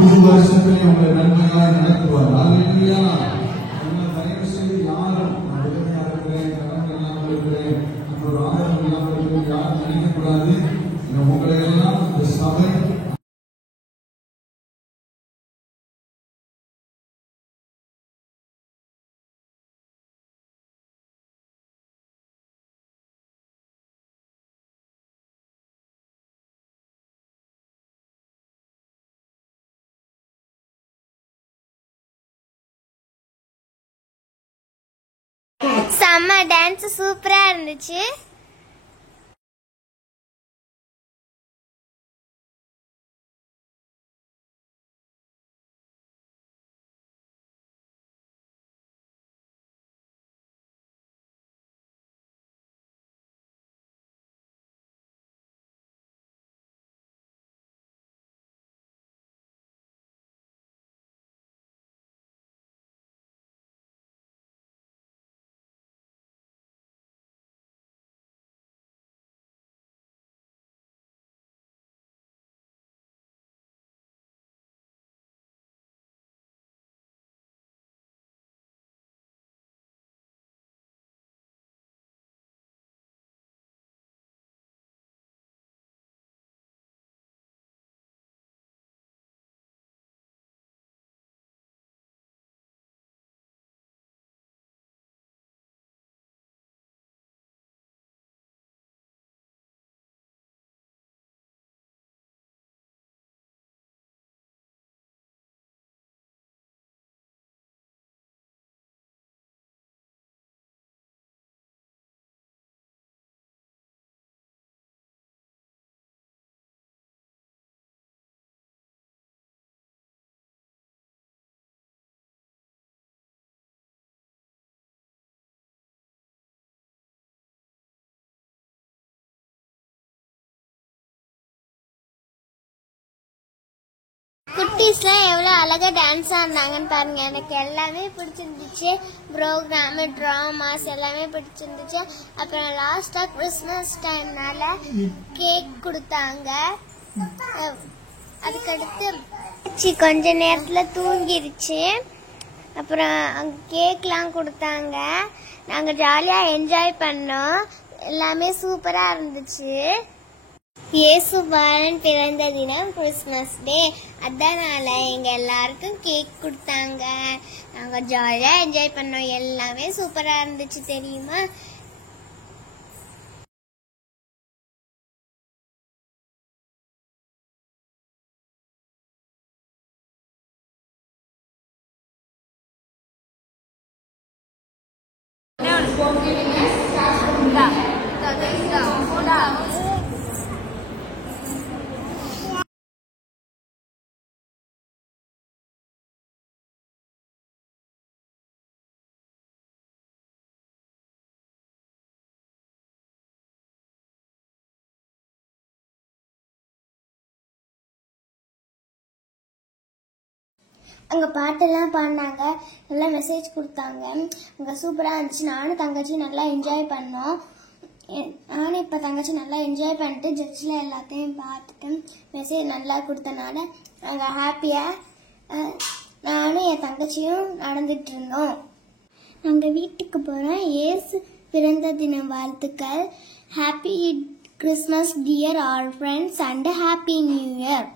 புது வருஷத்திலே உங்களை நன்மையாய் நடத்துவார். அல்லேலூயா. தயவு செய்து யாரும் உடனடியாக இருக்கிறேன், கடன் இல்லாமல் இருக்கிறேன், ஒரு ஆயிரம் இல்லாமல் இருக்கிறேன் யாரும் நினைக்கக்கூடாது. உங்களை எல்லாம் இந்த சபை செம்ம டான்ஸ் சூப்பரா இருந்துச்சு. குட்டீஸ்லாம் எவ்வளோ அழகாக டான்ஸ் ஆடினாங்கன்னு பாருங்க. எனக்கு எல்லாமே பிடிச்சிருந்துச்சு. ப்ரோக்ராமு, ட்ராமாஸ் எல்லாமே பிடிச்சிருந்துச்சு. அப்புறம் லாஸ்ட்டாக கிறிஸ்மஸ் டைம்னால கேக் கொடுத்தாங்க. அதுக்கடுத்து கொஞ்ச நேரத்தில் தூங்கிருச்சு. அப்புறம் கேக்லாம் கொடுத்தாங்க. நாங்கள் ஜாலியாக என்ஜாய் பண்ணோம். எல்லாமே சூப்பராக இருந்துச்சு. இயேசு பாலன் பிறந்த தினம் கிறிஸ்மஸ் டே. அதனால எங்க எல்லாருக்கும் கேக் கொடுத்தாங்க. நாங்க ஜாலியா என்ஜாய் பண்ணோம். எல்லாமே சூப்பரா இருந்துச்சு தெரியுமா. அங்கே பாட்டெல்லாம் பாடினாங்க. நல்லா மெசேஜ் கொடுத்தாங்க. அங்கே சூப்பராக இருந்துச்சு. நானும் தங்கச்சி நல்லா என்ஜாய் பண்ணோம். நானும் இப்போ தங்கச்சி நல்லா என்ஜாய் பண்ணிட்டு ஜட்ஜில் எல்லாத்தையும் பார்த்துட்டு மெசேஜ் நல்லா கொடுத்தனால நாங்கள் ஹாப்பியாக நானும் என் தங்கச்சியும் நடந்துட்டு இருந்தோம். நாங்கள் வீட்டுக்கு போகிறோம். இயேசு பிறந்த தினம் வாழ்த்துக்கள். Happy Christmas dear all friends and happy new year.